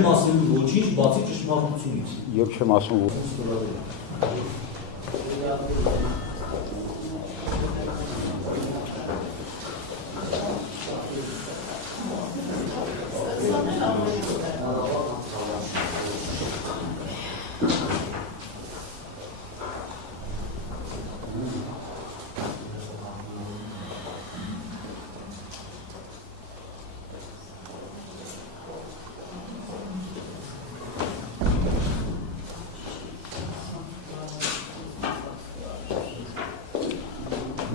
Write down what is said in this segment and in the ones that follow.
Չեմ ասելու ոչինչ, բացի ճշմարտությունից։ Եվ չեմ ասում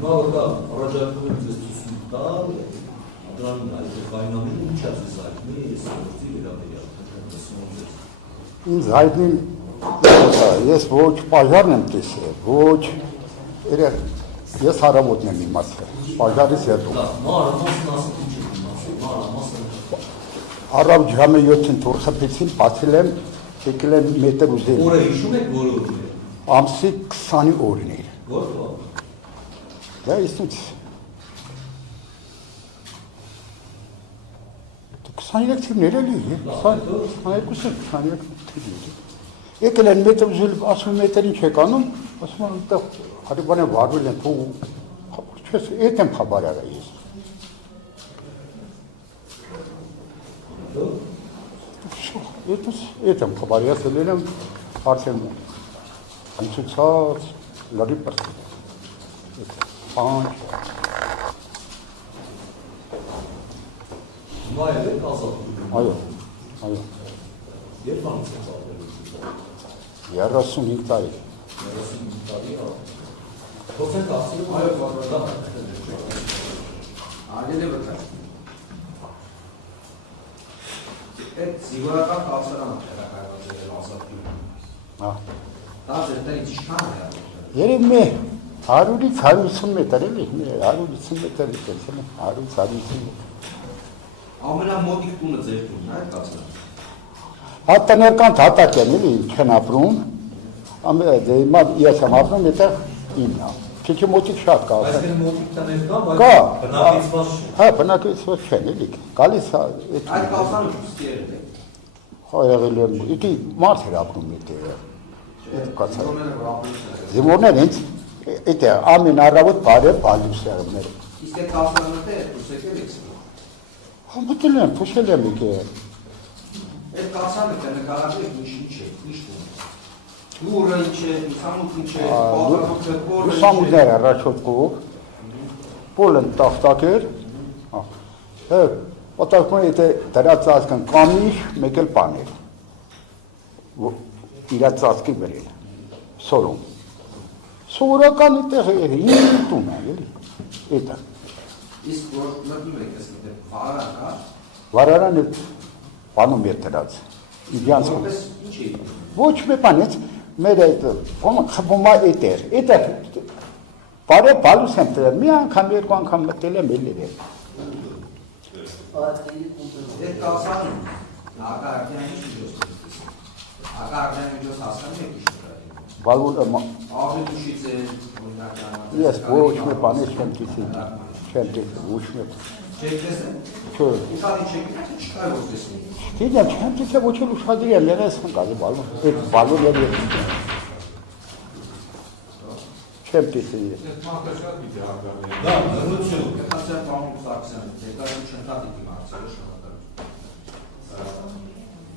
առաջարկում եմ ձեզ ցույց տալ, դրան կայնամին ինչ է ձեզ հայտնի, ես գործի վերաբերյալ ինձ հայտնի ես ոչ պաժարն եմ տեսել, ոչ ես հարավոտն եմ իմացել, պաժարից հետո մանրամասն ասել ինչ եք իմացել, մանրամասն առավ ժամը 7-ին թուր խփեցին, բացել եմ, եկել եմ մետր ուզել օրը հիշում եք որ օրն է ամսի 20-ի օրն էր որ դա իսուց 23 թիվներ էլի 22 թիվներ եկել են մետր ուզել ասում մետր ինչ եք անում ասում եմ այդտեղ հարի բանը վարվել են փող չես էդ եմ խաբար աղա ես էդ եմ խաբար ես ելել եմ արդեն անցուցած լարի պրստ պանչ հիմա էլ եք ազատում այո երբ անց եք ազատում 35 տարի 35 տարի Խոսենք ասում այո Ալիլը վտա Այդ զիվորական կացարան տեղակայված ազատում Դա ձերտերի ճիշքան է երև մի 100-ից 150 մետր էլի 150 մետր է 100-150 ամենամոտիկ տունը ձեր տունն է այդ կացարան Հա տներկան հատակ եմ էլի չեն ապրում հիմա ես եմ ապրում այդտեղ իննա Քիչ մոտիկ շատ կա Այս մոտիկ տներ կա բայց բնակեցված չէ Հա բնակեցված չեն էլի գալիս այդ կացարանը դուստի էր Հա եղել եմ իդի մարդ էր ապրում այդտեղ Զիմորներ ինձ այդտեղ ամեն առավոտ բարև բալուսերներ Իսկ այդ կացարանը թե դուս եկել եք Հա մտել եմ փոշել եմ եկել Այդ կացարանը թե նկարագրեք ինչ է ինչ Դուրը ինչ է, ուսամուտ ինչ է, պատրախոքը, պոլը ինչ է Ուսամուտներ առաջոtkով, պոլն տախտակ էր, պատակում է դրած ծածկն կամիշ, մեկ էլ պան էր, իրա ծածկի բրել, սորում, սովորական այդտեղ էր, ինձ տուն է, էլի, էտը Իսկ որ մտնում եք ես գիտե, վարարան կա Վարարան է պանում էր դրած, իդյանց Որպես ինչ է Ոչ մի բանից մեր այդ խմբումա էտեր, էտեր բարև բալուս եմ տվել, մի անգամ երկու անգամ մտել եմ էլի էր։ Այդ կացարանը հակարակյան ինչ միջոց հակարակյան միջոց հասկանում եք ինչ Բալուն Աղի դուշից է, օրինակական Ես ոչ մի բանից չեմ տեսել, ոչ մի Չեք տեսել։ Չէ։ Ուշադրի չեք տեսել, չկա որ տեսնի։ Գիտեմ, չեմ տեսել ոչ էլ ուշադրի եմ եղես խնդալի բալուն, այդ բալուն էր ես չեմ տեսել ես։ Դա նորություն Կացար պամուկ Սարգսյան, դա ինչ ընդհատի դիմացել շնորհակալ։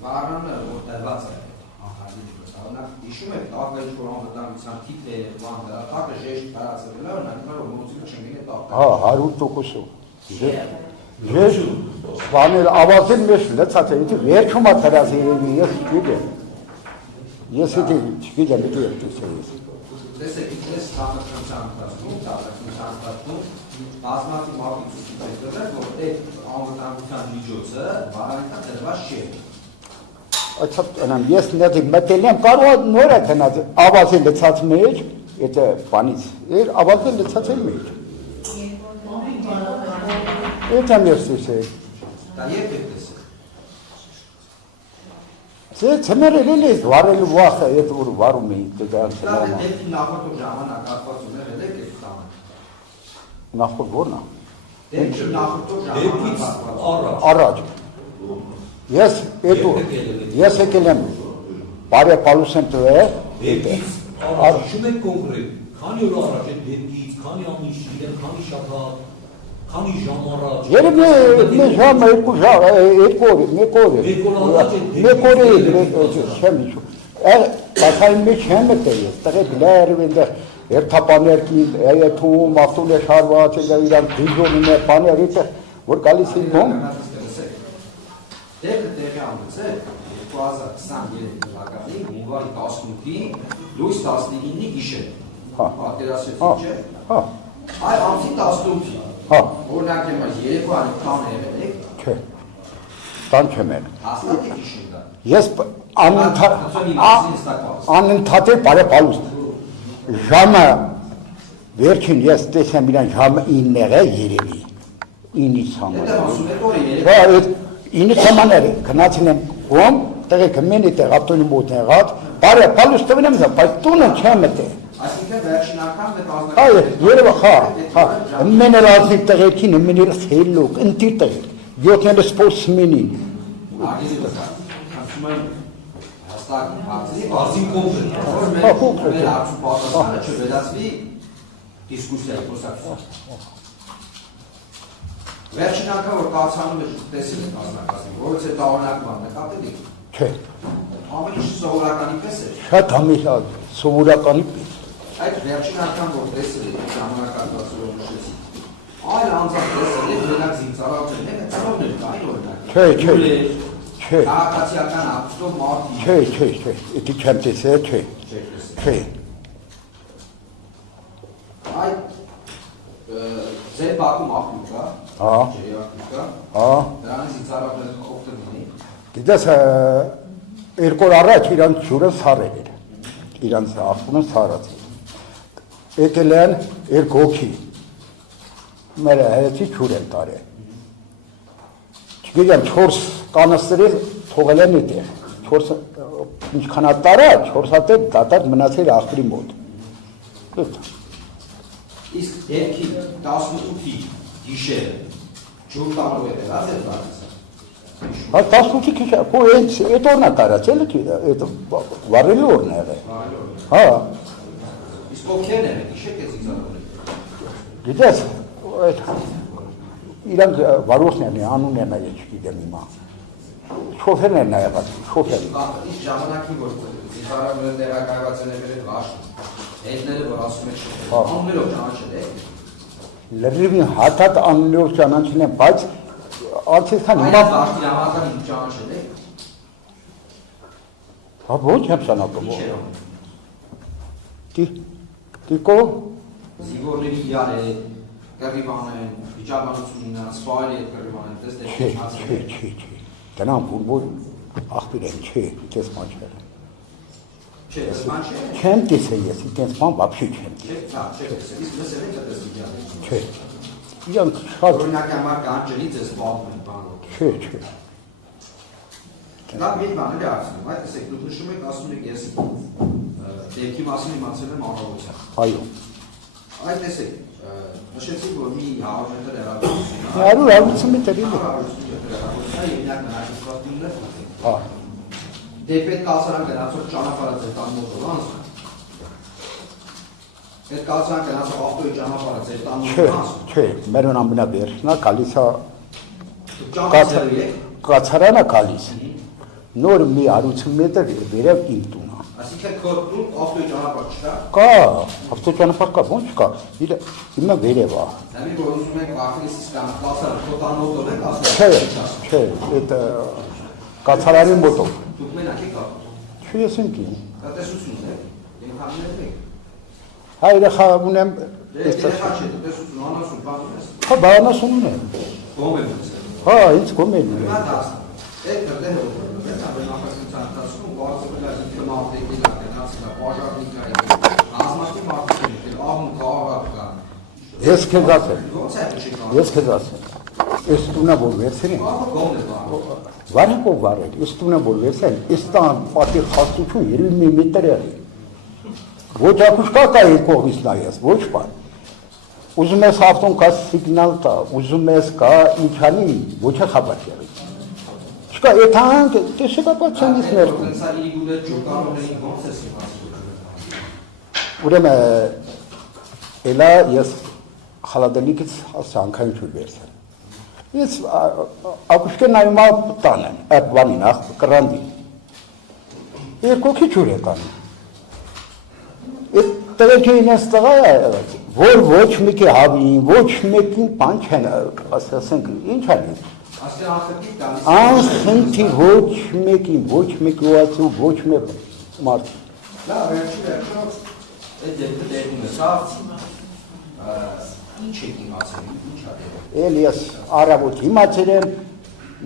Վարանը որ դրված է ահագին օրինակ հիշում եք տարբեր ինչ-որ անվտանգության թիպեր, բան դրա տակը ժեշտ տարածվել է, օրինակ որ մոդուլը չգինի տակ։ Հա 100%։ Բանել ավազին մեջ լցած է, իդի վերջում է դրած երևի, ես չգիտեմ։ Ես իդի չգիտեմ, իդի եմ տեսել ես։ Տեսեք, ինչպես տաղրկության ընթացքում, բազմաթիվ մարդիկ ցույց տվել, որ այդ անվտանգության միջոցը բարայնքան դրված չէ։ Այդպես ես նետի մտել եմ, կարող է նոր է տնած ավազի լցած մեջ, այդ բանից, ավազի լցած է մեջ։ Այդ եմ ես տեսել։ Դա երբ եք տեսել։ Це ցմերը լես վարելու վախը, այդ որ վարում էի դրանց։ Դա դեպի նախորդ ժամանակ արտադրություններ եք այդ տանը։ Նախորդ որն է։ Դեպի նախորդ ժամանակ Առաջ։ Ես եկել եմ բարի պալուս եմ տվել, Շում եք կոնկրետ, քանի օր առաջ այդ դեպքից, քանի ամիս, քանի շաբաթ, քանի ժամ առաջ։ Երբ մի ժամ, երկու օր, մեկ օր չեմ իջու։ Կաթային մեջ չեմ մտել ես, տղեկ լերվ այնտեղ երթապաներքին, եթում, ավտուն է շարված, իրան դիժոնում է, պաներ էտեղ, որ գալիս են բոմ։ Դեպքը տեղի անցել 2023 թվականի հունվարի 18-ի լույս 19-ի գիշեր։ Պատկերացրեք չէ։ Այ ամսի 18-ի։ Օրինակ եմ երեկոյան տան եղել եք։ Չէ։ Տան չեմ եղել։ Հաստատ եք հիշում դա։ Ես անընդհատ բարի պալուստ։ Ժամը վերջին ես տեսեմ իրան ժամը 9 եղել երևի։ 9-ից համար։ 9 սամաներ գնացին եմ ում, տեղեքը մենի տեղ ապտոնի մոտ եղած, բարի պալուս տվին եմ զա, բայց տունը չեմ մտել։ Այսինքն վերջին անգամ երևա, մեն էլ ազնիկ տեղեքին, մեն էլ խելոք, ընտիր տեղեք, 7 սպորտսմենին։ հաստակ Արդին կոնկրետ։ մեր արդյուն պատասխանը չվերածվի դիսկուսիայի խոսակցություն։ Վերջին անգամ որ կացանում է տեսել եք մասնակցին, որից է տարօրինակ նկատել եք։ Չէ։ Ավելի սովորականի պես է։ Շատ համիհա սովորականի պես։ Այդ վերջին անգամ որ տեսել եք ժամանակակցությունը նշեցի։ Այլ անձամբ տեսել եք վերակ զինծառայողներն են, ծառայողներ կային օրինակ։ Չէ։ Քաղաքացիական ապստով մարդիկ։ Չէ, դա չեմ տեսել, չէ։ Այդ ձեր բակում աղբյուր կա։ Դրանից զինծառայողները օգտվում են։ Գիտես, երկու օր առաջ իրանց ջուրը սարել էր։ Իրանց ասում են սարած։ Եկել են երկու հոգի։ Մեր հայեցի ջուր են տարել։ Չգիտեմ 4 կանաստրի թողել են այդտեղ։ 4 ինչքան տարա, 4 հատ դատարկ մնացել աղբրի մոտ։ Իսկ դեպքի 18-ի գիշերը ջուր տանով էր, հա ձեր բարձր։ Հա 18-ի գիշեր, ու այդ օրնա տարածել է, այդ վարելի օրն է եղել։ Հա։ Իսկ ովքեր են, հիշեք էս զինծառայողները։ Գիտես, այդ իրանք վարորդներն են, անուններն է, չգիտեմ հիմա։ Շոֆերն են նայած, շոֆեր։ Իսկ ժամանակին որ զինծառայողները տեղակայված են եղել վաշտ, հետները որ ասում են անուններով ճանաչել եք։ Լրիվին հաթատ անուններով ճանաչել են, բայց արդյունքան հիմա վաշտի համակարգին ճանաչել եք։ Հա ոչ եմ ճանաչում։ Տիկո Զինվորների իրար է, կռիվան են, վիճաբանությունն են, սպայել է կռիվան են, տեսնեք Չէ։ Դրանք որ աղբյուր են, չէ, տեսման չէ։ Չէ, տեսման չէ։ Չեմ տեսել ես, տեսման вообще չեմ տեսել։ Չէ, իսկ լսել եք այդպես վիճակը։ Չէ։ Իրանք շատ օրինակ համար կանջերից է զբաղվում են բանով։ Չէ։ Դա մի բան է ասում, այդ տեսեք, դուք նշում եք, ասում եք ես դեպքի մասին իմացել եմ առավոտյան։ Այո։ Այդ տեսեք, նշեցիք, որ մի 100 մետր հեռավորություն է։ 150 մետր է։ 150 մետր հեռավորություն է, եւ նա հաշվարկումն է։ Հա։ Դեպի կացարան գնացող ճանապարհը ձեր տան մոտ ոնց։ Այդ կացարան գնացող ավտոյի ճանապարհը ձեր տան մոտ ոնց։ Չէ, մեր ամենաբերքն է գալիս է կացարանը գալիս։ Նոր մի 150 մետր վերև իմ տունը։ Այսինքն քո տուն ավտոյի ճանապարհ չկա։ Կա, ավտոճանապարհ կա, ո՞նց կա։ Հիմա վերև է։ Դեմի որ ուզում եք ախրիսից կամ կացարը քո տան մոտ եք ասում։ Չէ, այդ կացարանի մոտով։ Դուք մենակ եք ապրում։ Չէ, ես եմ կին։ Դա տեսությունն է։ Ենքաններ եք։ Հա երեխա ունեմ, Երեխա չէ, տեսություն անասուն բանում ես։ հա բանասուն ունեմ։ Ո՞վ է մսել։ Հա, ինձ կոմեն։ Հիմա դաս։ Այդ դեռ հոդը նախագծության ընթացքում բարձրացել է ինքնամարտիկի գնացքն է, պաշարնիկային, ազգային մարտիկին, աղմու քաղաքական։ Ես քեզ ասեմ։ Ո՞նց է շիկան։ Ես քեզ ասեմ։ Այս տունը որ վերցրին։ Ո՞ն է բանը։ Վարակով վարել, այս տունը որ վերցրին, այս տան պատի խաստություն 30 մետր է։ Ոչ ակուշկա կա այդ կողմից նայես, ոչ բան։ Ուզում ես ավտոն կա սիգնալ տա, ուզում ես կա ինչանի, ոչ է խաբար եղի։ Չկա, այդ հանգ տեսակապացիանից ներկում։ Պոտենցիալի գուլը ճոկանորին ոնց է սիմացում։ Ուրեմն էլա ես խալադելիկից անգամ չուր վերցել։ Ես ակուշկե նայումա տանեն, այդ բանին, կռանդին։ Երկոքի չուր եկան։ Այդ տղեքին ես տղա է, որ ոչ մեկի հավին, ոչ մեկին բան չեն, ասենք, ինչ անին։ Անխնդի ոչ մեկին, ոչ մեկի ուացու, ոչ մեկ մարդ։ Լավ, վերջի վերջով, այդ դեպքը դեպում է, սա ինչ եք իմացել, ինչ ադերով։ Էլ ես առավոտ իմացել եմ,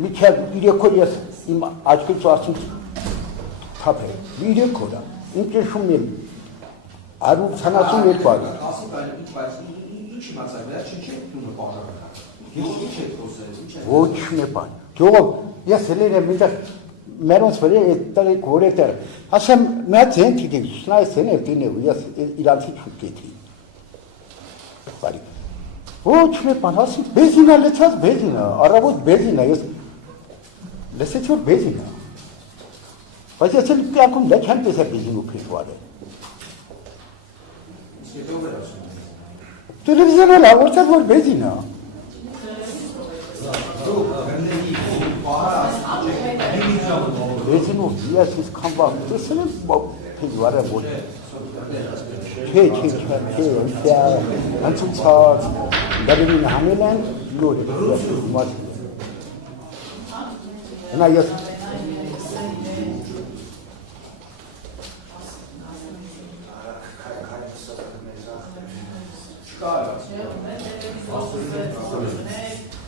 միչև 3 օր ես իմ աչքից ասում թափել, 3 օր, իմ ճշում եմ, արուր ծանասում էր բար։ Ինչ իմացել, վերջին չեք տունը պարակը։ Ինչ եք խոսել, ինչ եք։ Ոչ մի բան։ Գյուղով ես ելեր եմ ինձ մերոնց վրա այդ տղեկ որ էր։ Ասեմ մի հատ զենք դիտի, շնայես են դինը, ես իրանցի չուկեթի։ Բարի։ Ոչ մի բան, ասում բեզինա լեցած բեզինա, առավոտ բեզինա, ես լսեցի որ բեզինա։ Բայց ես էլ կյանքում դա չեմ տեսել բեզինու փիժվարը։ Տելևիզիոն հաղորդած որ բեզինա։ Բեզինու ես իսկան բան, տեսել եմ փիժվարը որ չէ, անցուցած, դարին համել են լորը, ես իմացել եմ։ Նա ես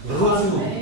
Լրացում